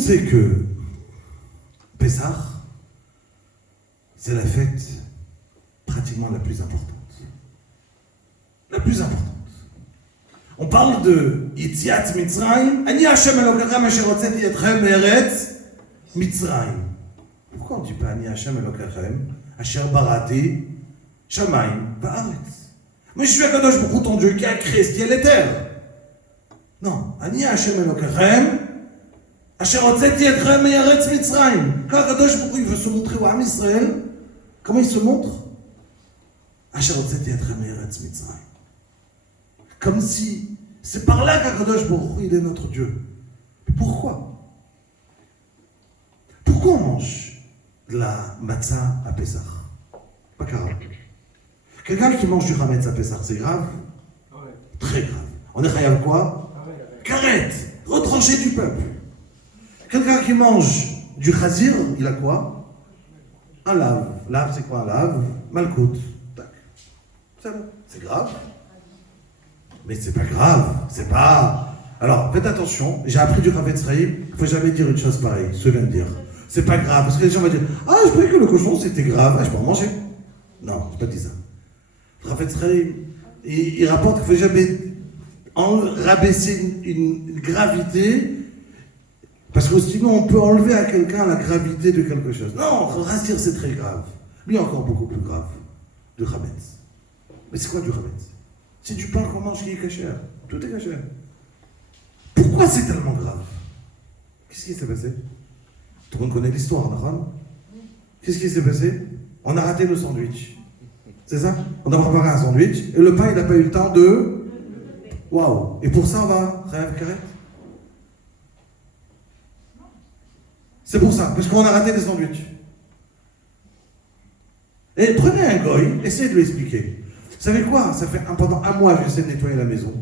sait que Pessah, c'est la fête pratiquement la plus importante. La plus importante. On parle de Yetziat Mitzrayim. Ani Hashem Elokechem asher hotzeti etchem me'eretz Mitzrayim. Pourquoi on ne dit pas Ani Hashem Elokechem asher barati shamayim va'aretz? Mais je suis Akadosh Baruch Hu, ton Dieu qui a créé ciel et terre. Non, Ani Hashem Elokechem asher hotzeti etchem me'eretz Mitzrayim. Quand Akadosh Baruch Hu il veut se montrer au Am Israël, comment il se montre? Asher hotzeti etchem me'eretz Mitzrayim. Comme si c'est par là qu'Akadosh Baruch Hu, il est notre Dieu. Mais pourquoi? Pourquoi on mange de la matzah à Pessah? Pas grave. Quelqu'un qui mange du chametz à Pessah, c'est grave? Ouais. Très grave. On est chayav quoi? Karet, retranché du peuple. Quelqu'un qui mange du chazir, il a quoi? Un lave. Lave, c'est quoi un lave? Malkout. Tac. C'est grave. Mais c'est pas grave, c'est pas... Alors, faites attention, j'ai appris du Chavetz Chaim, il ne faut jamais dire une chose pareille, ce que je viens de dire. C'est pas grave, parce que les gens vont dire « Ah, je croyais que le cochon c'était grave, je peux en manger. » Non, je n'ai pas dit ça. Le Chavetz Chaim, il rapporte qu'il ne faut jamais rabaisser une gravité, parce que sinon on peut enlever à quelqu'un la gravité de quelque chose. Non, rassir c'est très grave. Lui encore beaucoup plus grave, du Chametz. Mais c'est quoi du Chametz? C'est du pain qu'on mange qui est cachère. Tout est cachère. Pourquoi c'est tellement grave? Qu'est-ce qui s'est passé? Tout le monde connaît l'histoire, non? Qu'est-ce qui s'est passé? On a raté le sandwich. C'est ça? On a préparé un sandwich et le pain, il n'a pas eu le temps de... Waouh! Et pour ça, on va... C'est pour ça, parce qu'on a raté les sandwichs. Et prenez un goy, essayez de lui expliquer. Vous savez quoi? Ça fait pendant un mois que j'essaie de nettoyer la maison.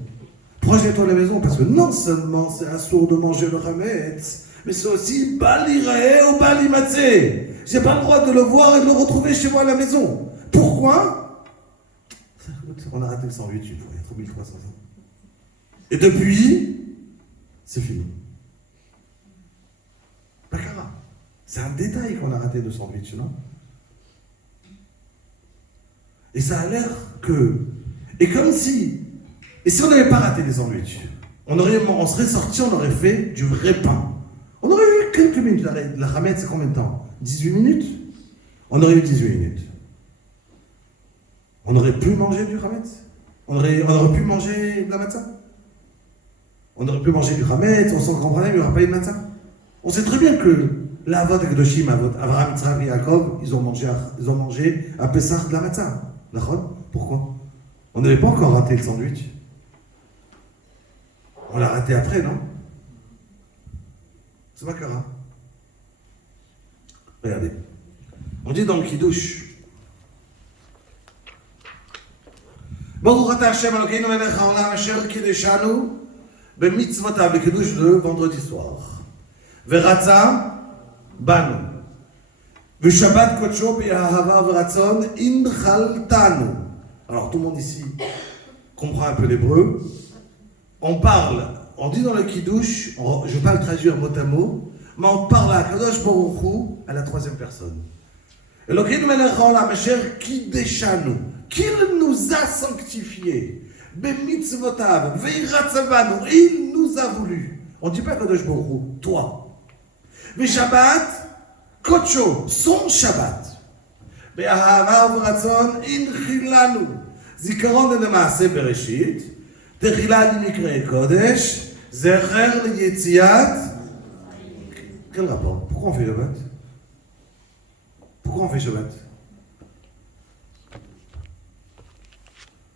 Pourquoi je nettoie la maison? Parce que non seulement c'est assourd de manger le chametz, mais c'est aussi balirae ou balimatzé. J'ai pas le droit de le voir et de le retrouver chez moi à la maison. Pourquoi? On a raté le sandwich une fois, il y a 3300 ans. Et depuis, c'est fini. Bakara. C'est un détail qu'on a raté le sandwich, non? Et ça a l'air que... Et comme si... Et si on n'avait pas raté les sandwichs, on serait sorti, on aurait fait du vrai pain. On aurait eu quelques minutes. La chametz, c'est combien de temps? 18 minutes? On aurait eu 18 minutes. On aurait pu manger du chametz? On aurait pu manger de la matzah? On aurait pu manger du chametz, on s'en comprenait, mais il n'y aura pas eu de matzah. On sait très bien que l'Avot Akdoshim, Avraham, Yitzhak et Yaakov, ils ont mangé à Pessah de la matzah. D'accord? Pourquoi? On n'avait pas encore raté le sandwich. On l'a raté après, non? C'est Makara. Regardez. On dit dans le Kiddush. Baruch ata Hashem Elokeinu melech haolam asher kideshanu b'mitzvotav, le Kiddush de vendredi soir. Veratza banu. V'shabbat kodsho b'ahava v'ratzon inchaltanu. Alors tout le monde ici comprend un peu l'hébreu. On dit dans le Kiddush, je ne vais pas le traduire mot à mot, mais on parle à Kadosh Baruch Hu à la troisième personne. Elokeinu melech haolam asher kideshanu, qu'il nous a sanctifiés, b'mitzvotav v'iratzavanu, il nous a voulu. On ne dit pas Kadosh Baruch Hu, toi. V'shabbat kodsho, son Shabbat. Be'ahava v'ratzon inchilanu. Zikaron de Maaseh Bereshit. Techila d'Mikre Kodesh. Zecher l'Yetziat. Quel rapport? Pourquoi on fait Shabbat? Pourquoi on fait Shabbat?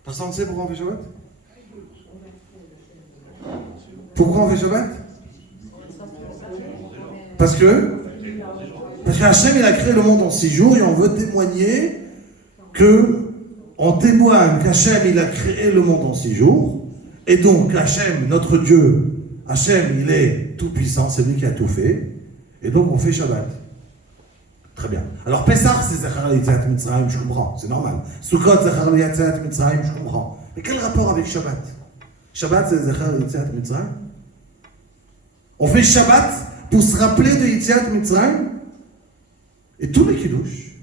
Personne ne sait pourquoi on fait Shabbat? Pourquoi on fait Shabbat? Parce qu'Hachem, il a créé le monde en 6 jours et on veut témoigner on témoigne qu'Hachem, il a créé le monde en 6 jours. Et donc, Hachem, notre Dieu, Hachem, il est tout puissant, c'est lui qui a tout fait. Et donc, on fait Shabbat. Très bien. Alors, Pessah, c'est Zachar Yetziat Mitzrayim, je comprends, c'est normal. Sukkot, Zachar Yetziat Mitzrayim, je comprends. Mais quel rapport avec Shabbat? Shabbat, c'est Zachar Yetziat Mitzrayim. On fait Shabbat pour se rappeler de Yetziat Mitzrayim. Et tous les kiddush,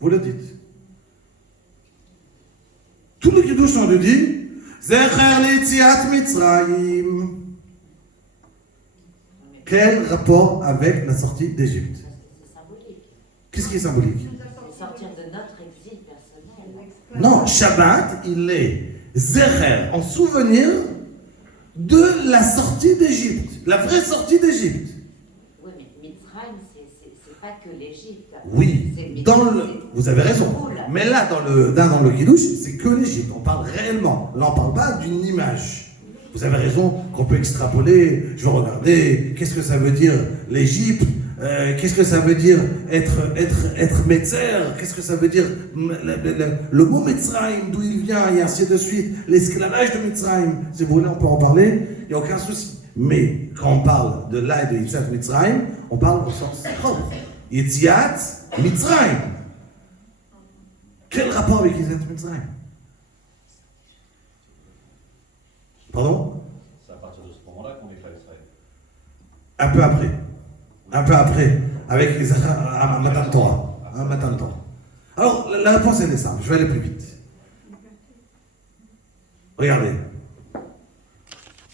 vous le dites. Tous les kiddush, on le dit, Zecher Yetziat Mitzrayim. Quel rapport avec la sortie d'Égypte? C'est symbolique. Qu'est-ce qui est symbolique? Sortir de notre exil personnel. Non, Shabbat, il est Zecher, en souvenir de la sortie d'Égypte, la vraie sortie d'Égypte. Oui, mais Mitzrayim, c'est pas que l'Égypte. Oui, vous avez raison. Mais là, dans le Kiddush, c'est que l'Égypte. On parle réellement. Là, on parle pas d'une image. Vous avez raison qu'on peut extrapoler. Je vais regarder. Qu'est-ce que ça veut dire l'Égypte? Qu'est-ce que ça veut dire être Metzer? Qu'est-ce que ça veut dire le mot Mitzrayim, d'où il vient, et ainsi de suite. L'esclavage de Mitzrayim. Si vous voulez, on peut en parler. Il n'y a aucun souci. Mais quand on parle de là et de Yetziat Mitzrayim, on parle au sens propre. Yetziat Mitzrayim. Quel rapport avec Yetziat Mitzrayim? Pardon? C'est à partir de ce moment-là qu'on est fait Israël. Un peu après. Un peu après. Avec les Matan Torah. Matan Torah. Alors, la réponse elle est simple. Je vais aller plus vite. Regardez.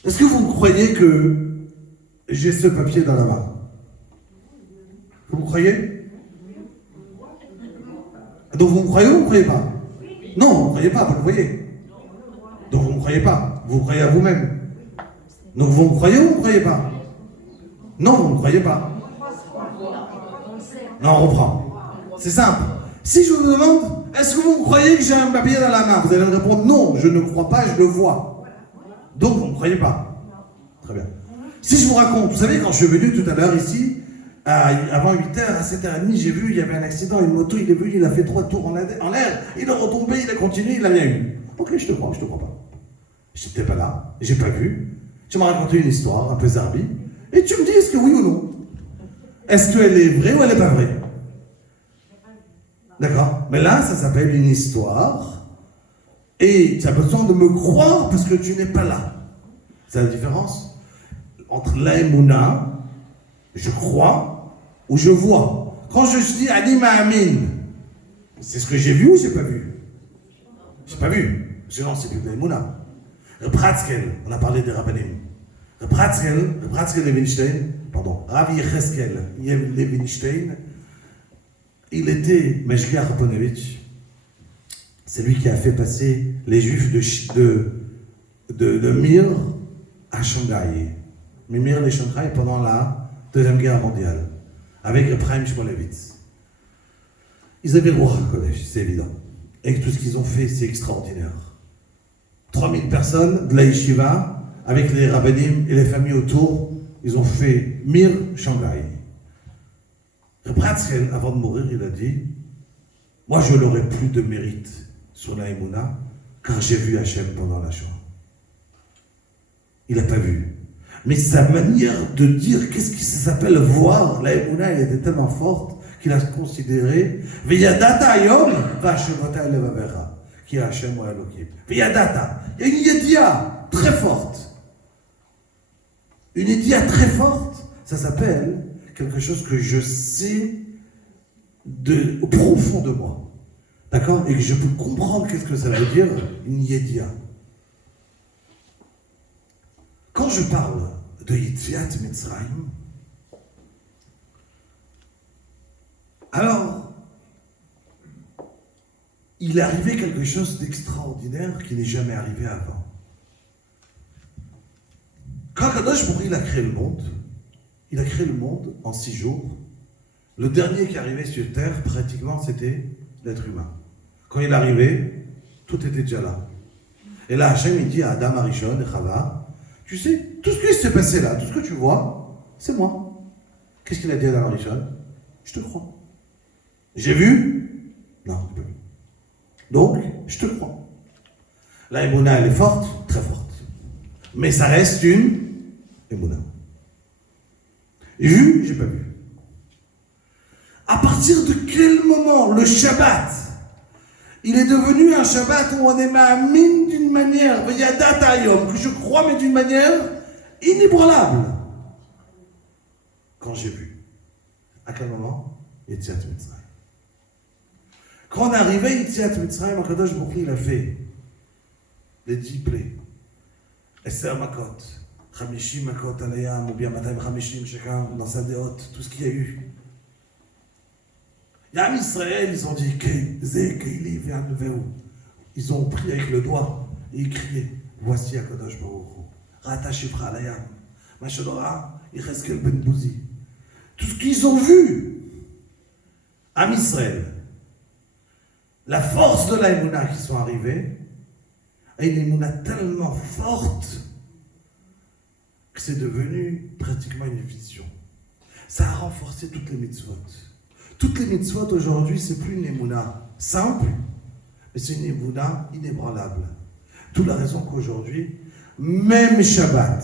Est-ce que vous croyez que j'ai ce papier dans la main? Vous me croyez? Donc vous me croyez ou vous ne me croyez pas? Non, vous ne me croyez pas, vous le voyez. Donc vous ne me croyez pas, vous croyez à vous-même. Donc vous me croyez ou vous ne me croyez pas? Non, vous ne me croyez pas. Non, on reprend. C'est simple. Si je vous demande, est-ce que vous me croyez que j'ai un papier dans la main? Vous allez me répondre non, je ne crois pas, je le vois. Donc vous ne me croyez pas. Très bien. Si je vous raconte, vous savez, quand je suis venu tout à l'heure ici, avant 8h, à 7h30, j'ai vu, il y avait un accident, une moto, il est venu, il a fait 3 tours en l'air, il est retombé, il a continué, il a bien eu. Ok, je te crois pas. Je n'étais pas là, j'ai pas vu. Tu m'as raconté une histoire, un peu zarbi, et tu me dis est-ce que oui ou non? Est-ce qu'elle est vraie ou elle n'est pas vraie? D'accord? Mais là, ça s'appelle une histoire, et tu as besoin de me croire parce que tu n'es pas là. C'est la différence entre l'aïmouna, je crois, ou je vois. Quand je dis Ani Ma'amin, c'est ce que j'ai vu ou j'ai pas vu? J'ai pas vu. Sinon, c'est plus de l'aïmouna. Pratzkel, on a parlé des rabbanim. Pratzkel Levinstein, pardon, Rav Yecheskel Levinstein, il était Meshgiach Raponovitch. C'est lui qui a fait passer les Juifs de Mir à Shanghai. Mais Mir et Shanghai pendant la Deuxième Guerre mondiale, avec Ephraim Shmolevitz. Ils avaient le roi HaKodesh, c'est évident. Et tout ce qu'ils ont fait, c'est extraordinaire. 3000 personnes de la yeshiva, avec les rabbinim et les familles autour, ils ont fait Mir Shanghai. Pratzkel, avant de mourir, il a dit « Moi, je n'aurai plus de mérite sur la Emouna, car j'ai vu Hachem pendant la Shoah. » Il n'a pas vu. Mais sa manière de dire, qu'est-ce qui s'appelle voir, la Emouna, elle était tellement forte qu'il a considéré « Veyadata ayom, v'ashemota elevavera » qui est Hachem ou Elohim. Veyadata. Il y a une yedia très forte. Une yedia très forte, ça s'appelle quelque chose que je sais au profond de moi. D'accord? Et que je peux comprendre qu'est-ce que ça veut dire, une yedia. Quand je parle de Yetziat Mitzrayim, alors, il est arrivé quelque chose d'extraordinaire qui n'est jamais arrivé avant. Quand Kadosh Baruch Hu, il a créé le monde en 6 jours. Le dernier qui arrivait sur Terre, pratiquement, c'était l'être humain. Quand il arrivait, tout était déjà là. Et là, Hachem, il dit à Adam, Arishon et Chava, tu sais, tout ce qui s'est passé là, tout ce que tu vois, c'est moi. Qu'est-ce qu'il a dit à Adam, Arishon? Je te crois. J'ai vu? Non, je peux pas. Donc, je te crois. La Emouna, elle est forte, très forte. Mais ça reste une Emouna. Vu, j'ai pas vu. À partir de quel moment le Shabbat, il est devenu un Shabbat où on est ma'amin d'une manière, Veyadat Hayom, que je crois, mais d'une manière inébranlable. Quand quand j'ai vu. À quel moment? Yetziat Mitzrayim. Quand on est arrivé à Yetziat Mitzrayim, Akadosh Baruch Hu, il a fait les 10 plaies. Esther Makot, 50 Makot Alayam, ou bien 250 chacun dans sa déote, tout ce qu'il y a eu. Yam Israël, ils ont dit ils ont pris avec le doigt et ils criaient voici Akadosh Baruch Hu, Rata Shifra Alayam, Mashadora, Yecheskel Ben Bouzi. Tout ce qu'ils ont vu, Am Israël, la force de la Emouna qui sont arrivés, et une Emouna tellement forte que c'est devenu pratiquement une vision. Ça a renforcé toutes les mitzvot. Toutes les mitzvot aujourd'hui, c'est plus une Emouna simple, mais c'est une Emouna inébranlable. D'où la raison qu'aujourd'hui, même Shabbat,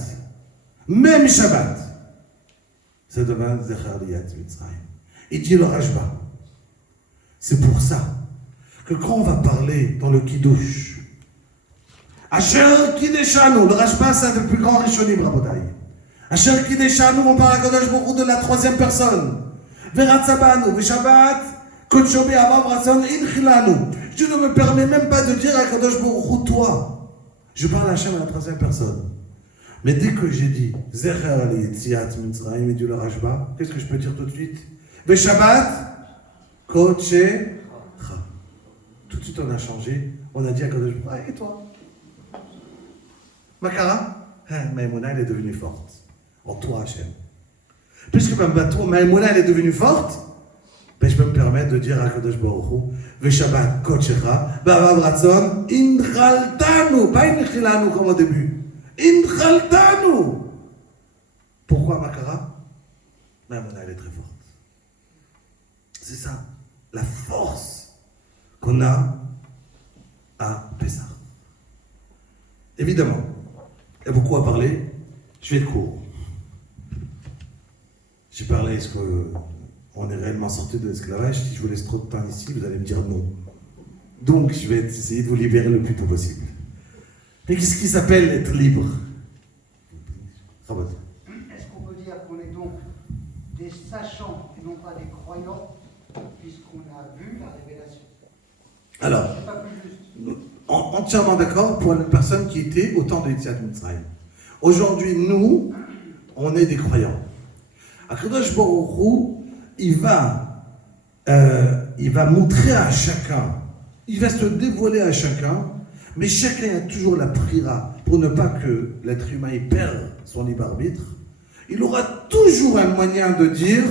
ça devient Zecher Liyat Mitzrayim. Il dit le Rashba. C'est pour ça que quand on va parler dans le Kiddush, Asher Kideshanu, le Rashba c'est un des plus grands Rishonim, Rabotai. Asher Kideshanu, on parle à Kadosh Baruch Hu de la troisième personne. Veratzabanu, Veshabbat, Kodshobe Avav Ratson Inchilanu. Je ne me permets même pas de dire à Kadosh Baruch Hu, toi. Je parle à Hachem à la troisième personne. Mais dès que j'ai dit Zecher Yetziat Mitzrayim et du le Rashba, qu'est-ce que je peux dire tout de suite? Veshabbat, Kodshe. Tout de suite on a changé. On a dit à Kadosh Baruch Hu, et toi? Makara, Maïmouna, elle est devenue forte. En toi, Hachem. Puisque Maïmouna, elle est devenue forte, ben, je peux me permettre de dire à Kadosh Baruch Hu, Veshabbat Kodshecha, Ba'avav Ratzon, Inchaltanu, pas Inchilanu comme au début. Inchaltanu. Pourquoi, Makara? Maïmouna, elle est très forte. C'est ça, la force qu'on a à Pessah. Évidemment, il y a beaucoup à parler, je vais être court. J'ai parlé, est-ce qu'on est réellement sorti de l'esclavage? Si je vous laisse trop de temps ici, vous allez me dire non. Donc, je vais essayer de vous libérer le plus tôt possible. Mais qu'est-ce qui s'appelle être libre? Est-ce qu'on peut dire qu'on est donc des sachants et non pas des croyants, puisqu'on a vu la révélation? Alors, c'est pas plus juste. Entièrement d'accord pour une personne qui était au temps de Yetziat Mitzrayim. Aujourd'hui, nous, on est des croyants. Akadosh Baruch Hu, il va montrer à chacun, il va se dévoiler à chacun, mais chacun a toujours la prière pour ne pas que l'être humain y perde son libre arbitre. Il aura toujours un moyen de dire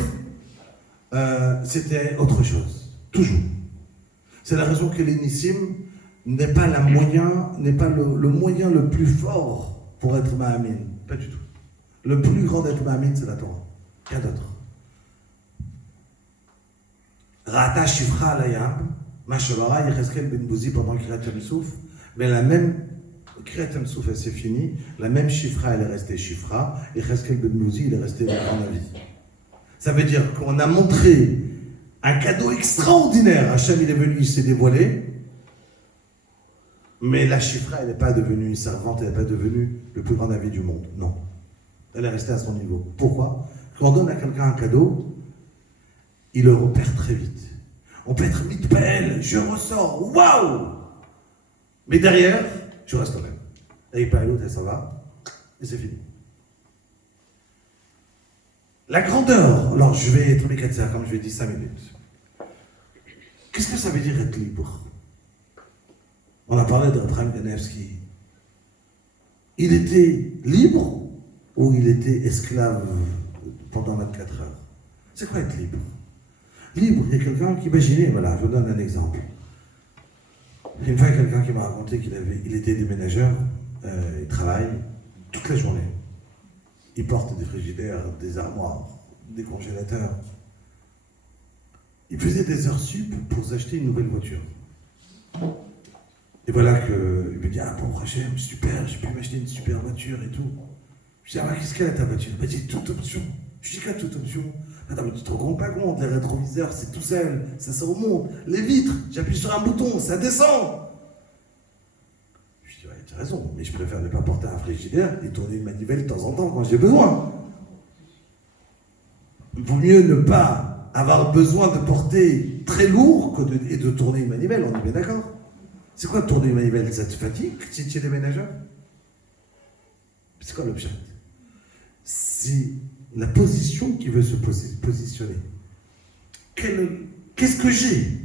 c'était autre chose. Toujours. C'est la raison que l'inissim n'est pas le moyen le plus fort pour être Mahamin. Pas du tout. Le plus grand d'être Mahamin, c'est la Torah. Rien d'autre. Ra'ata Shifra Alayam, Mashallah, Yecheskel Ben Bouzi pendant Kriyat Yam-Souf, mais la même Kriyat Yam-Souf, elle s'est finie, la même Shifra, elle est restée Shifra, Yecheskel Ben Bouzi, il est resté en avis. Ça veut dire qu'on a montré un cadeau extraordinaire. Hachem, il est venu, il s'est dévoilé, mais la Shifra, elle n'est pas devenue une servante, elle n'est pas devenue le plus grand avis du monde. Non. Elle est restée à son niveau. Pourquoi? Quand on donne à quelqu'un un cadeau, il le repère très vite. On peut être mitpel, je ressors, waouh! Mais derrière, je reste quand même. Et pas l'autre, et ça va, et c'est fini. La grandeur, alors je vais être mécanisé, comme je l'ai dit 5 minutes. Qu'est-ce que ça veut dire être libre? On a parlé de Rabbi Kanevsky. Il était libre ou il était esclave pendant 24 heures? C'est quoi être libre? Libre, il y a quelqu'un qui imaginait, voilà, je vous donne un exemple. Une fois, il y a quelqu'un qui m'a raconté qu'il était déménageur, il travaille toute la journée. Il porte des frigidaires, des armoires, des congélateurs. Il faisait des heures sup pour s'acheter une nouvelle voiture. Et voilà qu'il me dit, ah bon, Hachem, super, j'ai pu m'acheter une super voiture et tout. Je dis, ah bah, qu'est-ce qu'elle a ta voiture? Il m'a dit, toute option. Je dis, qu'à toute option? Attends, mais tu te rends pas compte, les rétroviseurs, c'est tout seul, ça se remonte. Les vitres, j'appuie sur un bouton, ça descend. Je dis, ouais, tu as raison, mais je préfère ne pas porter un frigidaire et tourner une manivelle de temps en temps quand j'ai besoin. vaut mieux ne pas avoir besoin de porter très lourd et de tourner une manivelle, on est bien d'accord? C'est quoi tourner une manivelle? Ça te fatigue si tu es déménageur? C'est quoi l'objet? C'est la position qui veut se positionner. Qu'est-ce que j'ai?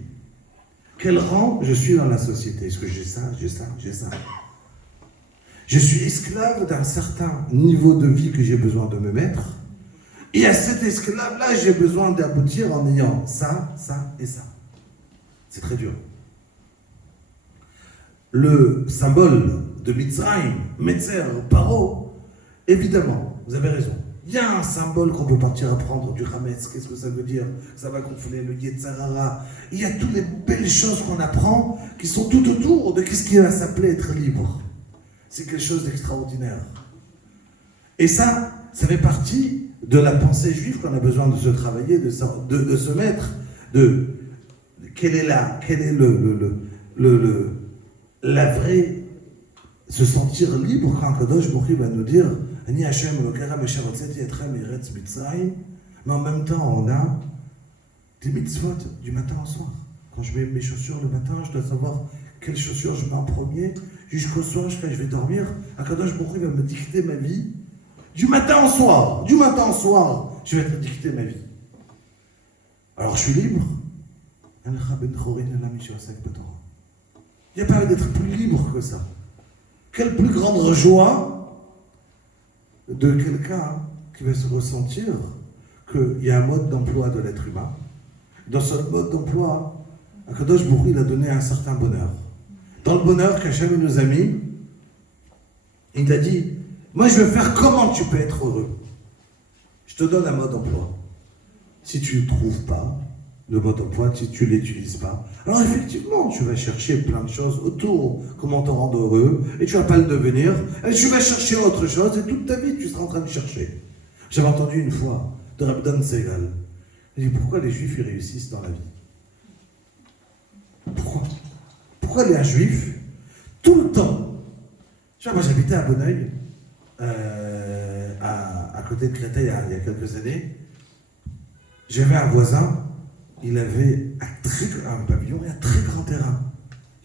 Quel rang je suis dans la société? Est-ce que j'ai ça, j'ai ça, j'ai ça? Je suis esclave d'un certain niveau de vie que j'ai besoin de me mettre. Et à cet esclave-là, j'ai besoin d'aboutir en ayant ça, ça et ça. C'est très dur. Le symbole de Mitzrayim, Metzer, Paro, évidemment, vous avez raison. Il y a un symbole qu'on peut partir apprendre du Hametz. Qu'est-ce que ça veut dire? Ça va gonfler le Yetzarara. Il y a toutes les belles choses qu'on apprend qui sont tout autour de ce qui va s'appeler être libre. C'est quelque chose d'extraordinaire. Et ça fait partie de la pensée juive qu'on a besoin de se travailler, de se mettre, quelle est la vraie, se sentir libre quand Kadosh Baruch Hu va nous dire Ani Hashem Elokecha Asher Hotzeti Etchem Miretz Mitzrayim, mais en même temps on a des mitzvot du matin au soir. Quand je mets mes chaussures le matin, je dois savoir quelles chaussures je mets en premier, jusqu'au soir, jusqu'à je vais dormir. Kadosh Baruch Hu va me dicter ma vie du matin au soir. Du matin au soir, je vais te dicter ma vie. Alors je suis libre. Il n'y a pas d'être plus libre que ça. Quelle plus grande joie de quelqu'un qui va se ressentir qu'il y a un mode d'emploi de l'être humain. Dans ce mode d'emploi, Akadosh Baruch Hu, il a donné un certain bonheur. Dans le bonheur qu'Hachem nous a mis, il t'a dit, moi je vais faire comment tu peux être heureux. Je te donne un mode d'emploi. Si tu ne trouves pas le mode d'emploi, si tu ne l'utilises pas, alors effectivement, tu vas chercher plein de choses autour, comment te rendre heureux, et tu ne vas pas le devenir, et tu vas chercher autre chose, et toute ta vie, tu seras en train de chercher. J'avais entendu une fois de Rabbi Dan Segal, il dit, pourquoi les Juifs, ils réussissent dans la vie? Pourquoi les Juifs, tout le temps? Tu vois, moi j'habitais à Bonneuil, à côté de Créteil, il y a quelques années. J'avais un voisin, il avait un pavillon et un très grand terrain.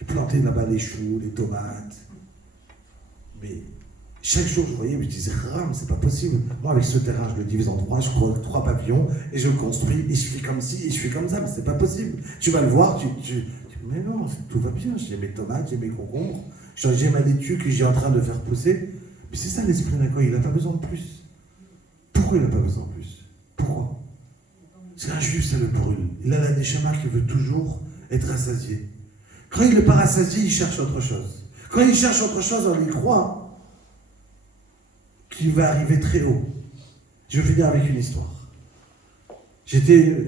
Il plantait là-bas les choux, les tomates. Mais chaque jour, je voyais, mais je disais, Ram, c'est pas possible. Moi, avec ce terrain, je le divise en trois, je crois 3 pavillons, et je le construis, et je fais comme ci, et je fais comme ça, mais c'est pas possible. Tu vas le voir, mais non, tout va bien. J'ai mes tomates, j'ai mes concombres, j'ai ma laitue que j'ai en train de faire pousser. Mais c'est ça l'esprit d'un il n'a pas besoin de plus. Pourquoi il n'a pas besoin de plus? Pourquoi? Parce qu'un juif, ça le brûle. Il a la neshama qui veut toujours être rassasié. Quand il n'est pas rassasié, il cherche autre chose. Quand il cherche autre chose, on y croit qu'il va arriver très haut. Je vais finir avec une histoire.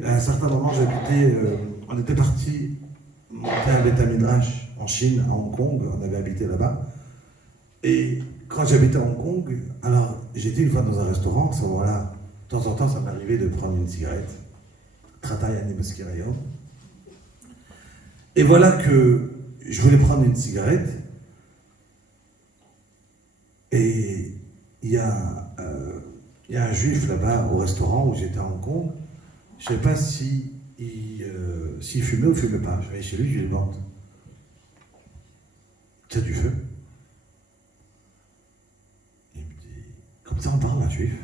À un certain moment, on était parti monter un Beth Midrash en Chine, à Hong Kong, on avait habité là-bas. Et quand j'habitais à Hong Kong, alors j'étais une fois dans un restaurant, à ce moment-là, de temps en temps, ça m'arrivait de prendre une cigarette. Et voilà que je voulais prendre une cigarette, et il y a un juif là-bas au restaurant où j'étais à Hong Kong. Je ne sais pas s'il fumait ou fumait pas. Je vais chez lui, je lui demande, tu as du feu? Il me dit, comme ça on parle un juif,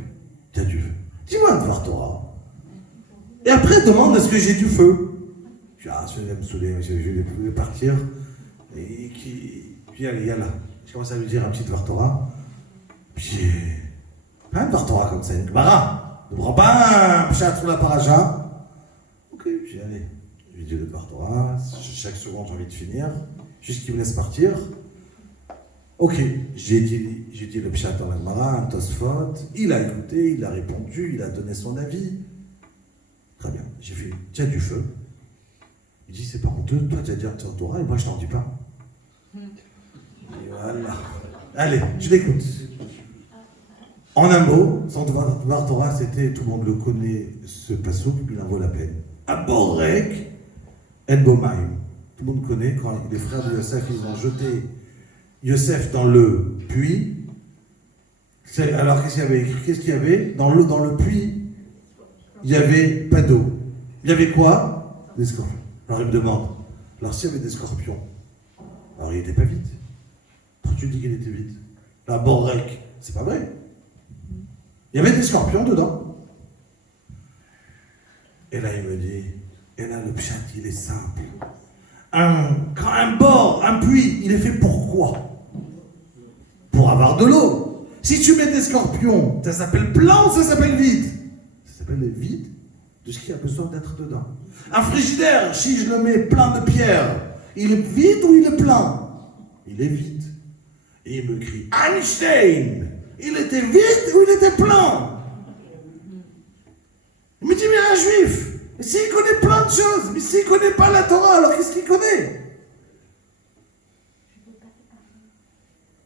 tu as du feu? Dis-moi un Dvar Torah. Et après, demande est-ce que j'ai du feu. Je dis, ça va me saouler, je vais partir. Et puis allez, là. Je commence à lui dire un petit Dvar Torah. Puis, pas un Dvar Torah comme ça, une Gemara. Ne prends pas un pshat sur la paracha. Ok, puis allez. Je lui dis le Dvar Torah, chaque seconde j'ai envie de finir, juste qu'il me laisse partir. Ok, j'ai dit le pshat dans la Gemara, un Tosfot, il a écouté, il a répondu, il a donné son avis. Très bien, j'ai fait, tu as du feu. Il dit, c'est pas honteux, toi tu as dit un Torah et moi je t'en dis pas. Et voilà. Allez, je l'écoute. En un mot, son Dvar Torah, c'était, tout le monde le connaît, ce passouk, il en vaut la peine. Aborek El Bomaim. Tout le monde connaît quand les frères de Yosef, ils ont jeté Yosef dans le puits. Alors qu'est-ce qu'il y avait écrit? Qu'est-ce qu'il y avait dans le puits? il n'y avait pas d'eau. Il y avait quoi? Des scorpions. Alors il me demande, alors s'il y avait des scorpions, alors il n'était pas vide. Pourquoi tu dis qu'il était vide? La borrec, c'est pas vrai. Il y avait des scorpions dedans. Et là il me dit, et là le pshat il est simple. Un puits, il est fait pour quoi? Pour avoir de l'eau. Si tu mets des scorpions, ça s'appelle plein ou ça s'appelle vide? Ça s'appelle vide de ce qui a besoin d'être dedans. Un frigidaire, si je le mets plein de pierres, il est vide ou il est plein? Il est vide. Et il me crie, Einstein, il était vide ou il était plein? Il me dit, mais un juif, mais s'il connaît plein de choses, mais s'il connaît pas la Torah, alors qu'est-ce qu'il connaît?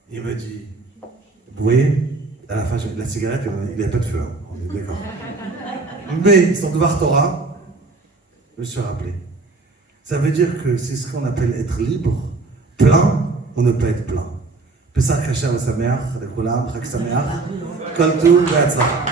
Il me dit, vous voyez, à la fin, la cigarette, il n'y a pas de feu, hein, on est d'accord. Mais son devoir Torah, je me suis rappelé. Ça veut dire que c'est ce qu'on appelle être libre, plein ou ne pas être plein. Pesach Kasher v'Sameach, לכולם, חג שמח, כל טוב והצלחה.